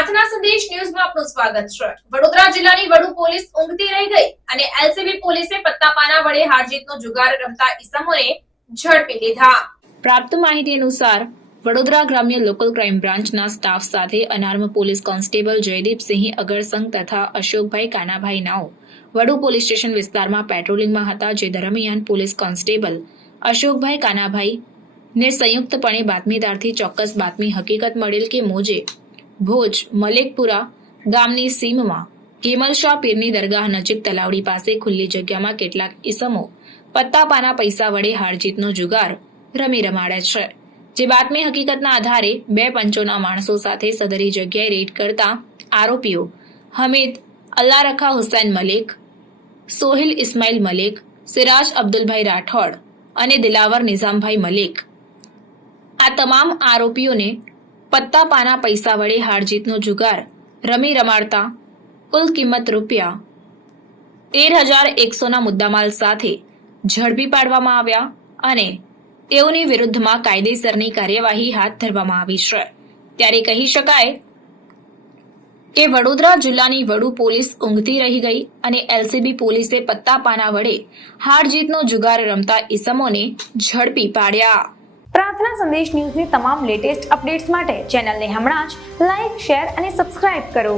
પ્રાર્થના સંદેશ ન્યૂઝમાં આપનું સ્વાગત છે। વડોદરા જિલ્લાની વડુ પોલીસ ઊંઘતી રહી ગઈ અને એલસીબી પોલીસે પત્તાપાના વડે હારજીતનો જુગાર રમતા ઈસમોને ઝડપી લીધા। પ્રાપ્ત માહિતી અનુસાર વડોદરા ગ્રામ્ય લોકલ ક્રાઇમ બ્રાન્ચના સ્ટાફ સાથે અનાર્મ પોલીસ કોન્સ્ટેબલ જયદીપસિંહ અગરસંગ તથા અશોકભાઈ કાનાભાઈ નાઓ વડુ પોલીસ સ્ટેશન વિસ્તારમાં પેટ્રોલિંગમાં હતા, જે દરમિયાન પોલીસ કોન્સ્ટેબલ અશોકભાઈ કાનાભાઈ ને સંયુક્તપણે બાતમીદારથી ચોક્કસ બાતમી હકીકત મળેલ કે મોજે ભોજ મલેકપુરા ગામની સીમમાં કેમલશાહ પીરની દરગાહ નજીક તલાવડી પાસે ખુલ્લી જગ્યામાં કેટલાક ઈસમો પત્તાપાના પૈસા વડે હારજીતનો જુગાર રમી રમાડે છે, જે બાતમી હકીકતના આધારે બે પંચોના માણસો સાથે સદરી જગ્યાએ રેડ કરતા આરોપીઓ હમીદ અલ્લારખા હુસૈન મલિક, સોહિલ ઇસ્માઇલ મલિક, સિરાજ અબ્દુલભાઈ રાઠોડ અને દિલાવર નિઝામભાઈ મલિક આ તમામ આરોપીઓને પત્તાપાના પૈસા વડે હારજીતનો જુગાર રમી રમાડતા કુલ કિંમત ₹13,100ના મુદ્દામાલ સાથે ઝડપી પાડવામાં આવ્યા અને તેઓની વિરુદ્ધમાં કાયદેસરની કાર્યવાહી હાથ ધરવામાં આવી છે। ત્યારે કહી શકાય કે વડોદરા જિલ્લાની વડુ પોલીસ ઊંઘતી રહી ગઈ અને એલસીબી પોલીસે પત્તાપાના વડે હારજીતનો જુગાર રમતા ઈસમોને ઝડપી પાડ્યા। પ્રાર્થના સંદેશ ન્યૂઝની તમામ લેટેસ્ટ અપડેટ્સ માટે ચેનલને હમણાં જ લાઇક, શેર અને સબસ્ક્રાઇબ કરો।